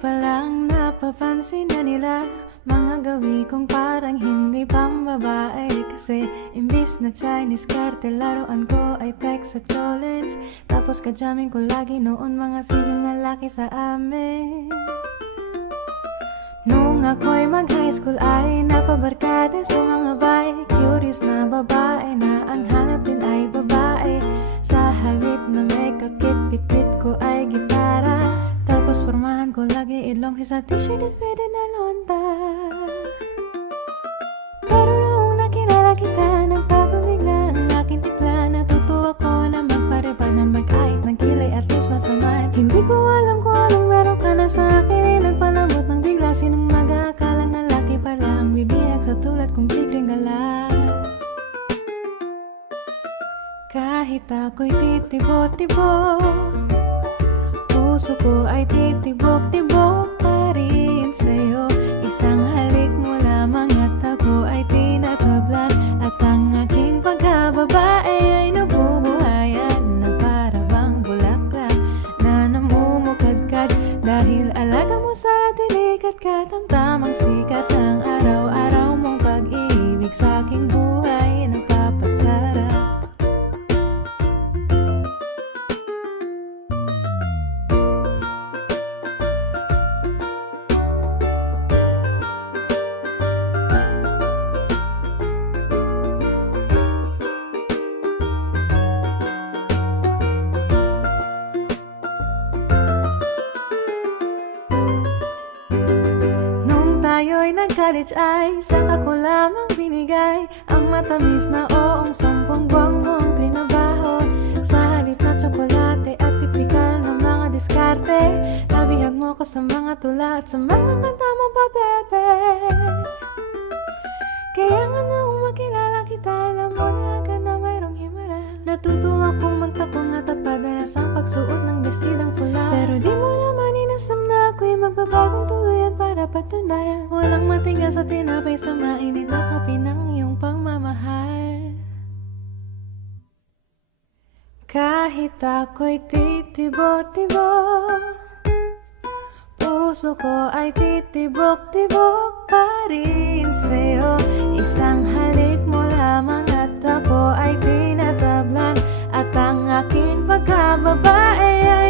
palang napapansin na nila mga gawi kong parang hindi pambabae. Kasi imbis na Chinese cartel, laruan ko ay text at cholens. Tapos kajamin ko lagi noon mga sigang lalaki sa amin. Nung ako'y mag-high school ay napabarkada sa mga bay. Curious na babae na ang hanap din ay babae. Sa halip na makeup kit, bit-bit ko ay gitara. Tapos formahan ko lagi ilong sa t-shirt at pwede na lonta. Pero noong nakilala kita, nagbago bigla ang aking tipla. Natutuwa ko na magparebanan, mag-ahit ng kilay at least masama. Hindi ko alam kung anong meron ka na sa akin. Nagpalambot ng bigla, sinong mag-aakalang lalaki pala ang bibiyag sa tulad kong tigreng gala. Kahit ako'y titibok-tibok, puso ko ay titibok-tibok pa rin sa'yo. Isang halik mo lamang at ako ay tinatablan. At ang aking pagkababae ay nabubuhayan na para bang bulaklak na namumukadkad. Dahil alaga mo sa dilig at katamtamang sikat ng araw-araw mong pag-ibig sa aking buhay nagpapasarap. Tayo'y nag-college ay saka ko lamang binigay ang matamis na oong 10 buwang mong trinabaho. Sa halip na tsokolate at tipikal na mga diskarte, nabihag mo ko sa mga tula at sa mga kanta mo pa, bebe. Kaya nga noong makilala kita, alam mo na agad na mayroong himala. Natutuwa kong magtapong at padalas ang pagsuot ng bestidang pula. Pero di mo naman inasam na ako'y magbabagong tuluyan para patunayan. Walang matigas sa tinapay sa mainit na kape ng iyong pagmamahal. Kahit ako'y titibok-tibok, puso ko ay titibok-tibok pa rin sa'yo. Isang halik mo lamang at ako ay tinatablan. At ang aking pagkababae ay